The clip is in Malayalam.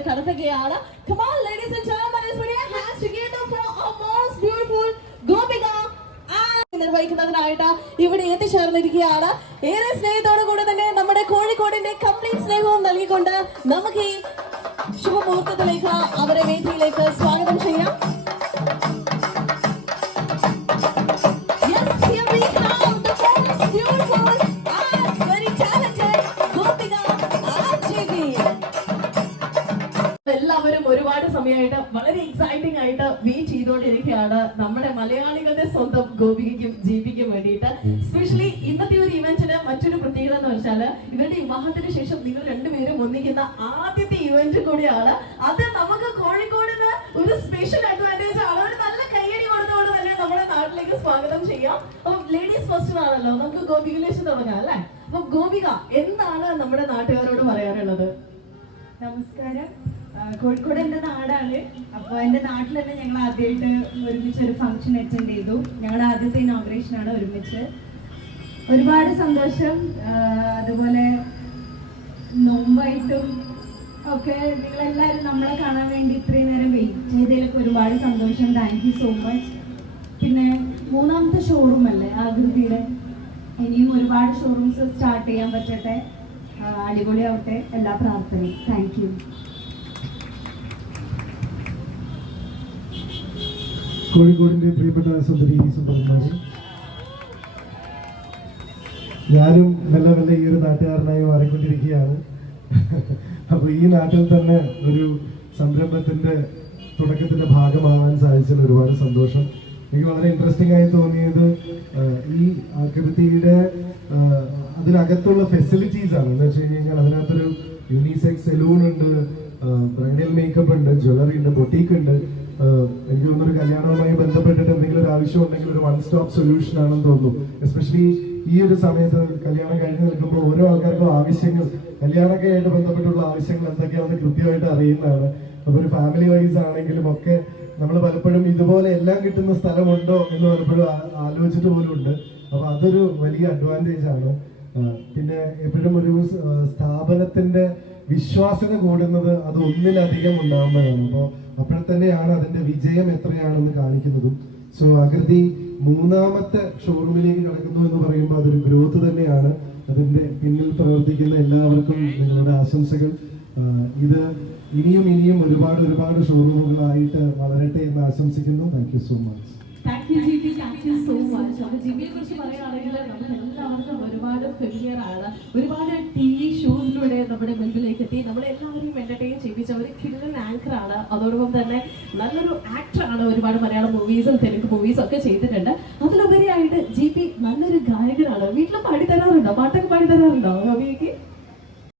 കടത്തുകയാണ് Come on, ladies and gentlemen, let's put your hands together for our most beautiful Gopika നിർവഹിക്കുന്നതിനായിട്ട് ഇവിടെ എത്തിച്ചേർന്നിരിക്കുകയാണ്. ഏറെ സ്നേഹത്തോടു കൂടെ തന്നെ നമ്മുടെ കോഴിക്കോടിന്റെ കംപ്ലീറ്റ് സ്നേഹവും നൽകിക്കൊണ്ട് നമുക്ക് ഈ ശുഭമുഹൂർത്തത്തിലേക്ക് അവരെ വേദിയിലേക്ക് സ്വാഗതം എല്ലാവരും ഒരുപാട് സമയമായിട്ട് വളരെ എക്സൈറ്റിംഗ് ആയിട്ട് വെയിറ്റ് ചെയ്തുകൊണ്ടിരിക്കുകയാണ്. നമ്മുടെ മലയാളികളുടെ സ്വന്തം ഗോപികയ്ക്കും ജീവിക്കും വേണ്ടിയിട്ട്. സ്പെഷ്യലി ഇന്നത്തെ ഒരു ഇവന്റിന് മറ്റൊരു പ്രത്യേകത എന്ന് വെച്ചാൽ ഇവരുടെ വിവാഹത്തിന് ശേഷം നിങ്ങൾ രണ്ടുപേരും ഒന്നിക്കുന്ന ആദ്യത്തെ ഇവന്റ് കൂടിയാണ്. അത് നമുക്ക് കോഴിക്കോടിന് ഒരു സ്പെഷ്യൽ അഡ്വാന്റേജ് ആണ്. ഒരു നല്ല കയ്യടി കൊടുത്തുകൊണ്ട് തന്നെ നമ്മുടെ നാട്ടിലേക്ക് സ്വാഗതം ചെയ്യാം. അപ്പം ലേഡീസ് ഫസ്റ്റ് ആണല്ലോ. നമുക്ക് ഗോപികയിലേക്ക് തുടങ്ങാം അല്ലേ? അപ്പൊ ഗോപിക എന്താണ് നമ്മുടെ നാട്ടുകാരോട് പറയാനുള്ളത്? നമസ്കാരം. കോഴിക്കോട് എന്റെ നാടാണ്. അപ്പോൾ എന്റെ നാട്ടിൽ തന്നെ ഞങ്ങൾ ആദ്യമായിട്ട് ഒരുമിച്ച് ഒരു ഫംഗ്ഷൻ അറ്റൻഡ് ചെയ്തു. ഞങ്ങളുടെ ആദ്യത്തെ ഇനോഗ്രേഷൻ ആണ് ഒരുമിച്ച്. ഒരുപാട് സന്തോഷം. അതുപോലെ നോമ്പായിട്ടും ഒക്കെ നിങ്ങളെല്ലാവരും നമ്മളെ കാണാൻ വേണ്ടി ഇത്രയും നേരം വെയിറ്റ് ചെയ്തതിലൊക്കെ ഒരുപാട് സന്തോഷം. താങ്ക് യു സോ മച്ച് പിന്നെ മൂന്നാമത്തെ ഷോറൂം അല്ലേ ആകൃതിയുടെ? ഇനിയും ഒരുപാട് ഷോറൂംസ് സ്റ്റാർട്ട് ചെയ്യാൻ പറ്റട്ടെ. അടിപൊളിയാവട്ടെ. എല്ലാ പ്രാർത്ഥനയും. താങ്ക് യു കോഴിക്കോടിന്റെ പ്രിയപ്പെട്ട സുന്ദരി സുന്ദരന്മാരും. ഞാനും മെല്ലെ മെല്ലെ ഈ ഒരു നാട്ടുകാരനായി മാറിക്കൊണ്ടിരിക്കുകയാണ്. അപ്പൊ ഈ നാട്ടിൽ തന്നെ ഒരു സംരംഭത്തിന്റെ തുടക്കത്തിന്റെ ഭാഗമാവാൻ സാധിച്ചതിൽ ഒരുപാട് സന്തോഷം. എനിക്ക് വളരെ ഇൻട്രസ്റ്റിംഗ് ആയി തോന്നിയത് ഈ ആകൃതിയുടെ അതിനകത്തുള്ള ഫെസിലിറ്റീസ് ആണ്. എന്ന് വെച്ച് കഴിഞ്ഞാൽ അതിനകത്തൊരു യൂണിസെക്സ് സെലൂൺ ഉണ്ട് ബ്രൈഡൽ മേക്കപ്പ് ഉണ്ട് ജ്വല്ലറി ഉണ്ട് ബൊട്ടീക്ക് ഉണ്ട്. ബന്ധപ്പെട്ടിട്ട് എന്തെങ്കിലും ഒരു ആവശ്യം ഉണ്ടെങ്കിൽ ഒരു വൺ സ്റ്റോപ്പ് സൊല്യൂഷൻ ആണെന്ന് തോന്നുന്നു. എസ്പെഷ്യലി ഈ ഒരു സമയത്ത് കല്യാണം കഴിഞ്ഞ് നിൽക്കുമ്പോൾ ഓരോ ആൾക്കാർക്കും ആവശ്യങ്ങൾ കല്യാണമൊക്കെ ആയിട്ട് ബന്ധപ്പെട്ടുള്ള ആവശ്യങ്ങൾ എന്തൊക്കെയാണെന്ന് കൃത്യമായിട്ട് അറിയുന്നതാണ്. അപ്പോൾ ഒരു ഫാമിലി വൈസ് ആണെങ്കിലും ഒക്കെ നമ്മൾ പലപ്പോഴും ഇതുപോലെ എല്ലാം കിട്ടുന്ന സ്ഥലമുണ്ടോ എന്ന് പലപ്പോഴും ആലോചിച്ചിട്ട് പോലും ഉണ്ട് അപ്പോൾ അതൊരു വലിയ അഡ്വാന്റേജ് ആണ്. പിന്നെ എപ്പോഴും ഒരു സ്ഥാപനത്തിന്റെ വിശ്വാസ്യത കൂടുന്നത് അത് ഒന്നിലധികം ഉണ്ടാകുന്നതാണ് അപ്പോൾ അപ്പോൾ തന്നെയാണ് അതിന്റെ വിജയം എത്രയാണെന്ന് കാണിക്കുന്നതും. സോ അകൃതി മൂന്നാമത്തെ ഷോറൂമിലേക്ക് കടക്കുന്നു എന്ന് പറയുമ്പോൾ അതൊരു ഗ്രോത്ത് തന്നെയാണ്. അതിന്റെ പിന്നിൽ പ്രവർത്തിക്കുന്ന എല്ലാവർക്കും നിങ്ങളുടെ ആശംസകൾ. ഇത് ഇനിയും ഇനിയും ഒരുപാട് ഒരുപാട് ഷോറൂമുകളായിട്ട് വളരട്ടെ എന്ന് ആശംസിക്കുന്നു. Thank you so much thank so much അപ്പൊ ജിബിയെ കുറിച്ച് പറയുകയാണെങ്കിൽ നമ്മൾ എല്ലാവർക്കും ഒരുപാട് ഫെമിലിയർ ആണ്. ഒരുപാട് ടി വി ഷോസിലൂടെ നമ്മുടെ മുൻപിലേക്ക് എത്തി നമ്മളെ എല്ലാവരെയും എന്റർടൈൻ ചെയ്യിപ്പിച്ച ഒരു കിടിലൻ ആങ്കർ ആണ്. അതോടൊപ്പം തന്നെ നല്ലൊരു ആക്ടർ ആണ് ഒരുപാട് മലയാളം മൂവീസും തെലുങ്ക് മൂവീസും ഒക്കെ ചെയ്തിട്ടുണ്ട്. അതിലുപരിയായിട്ട് ജി പി നല്ലൊരു ഗായകനാണ്. വീട്ടിൽ പാടി തരാറുണ്ടോ? പാട്ടൊക്കെ പാടി തരാറുണ്ടോ? ഹോബിക്ക്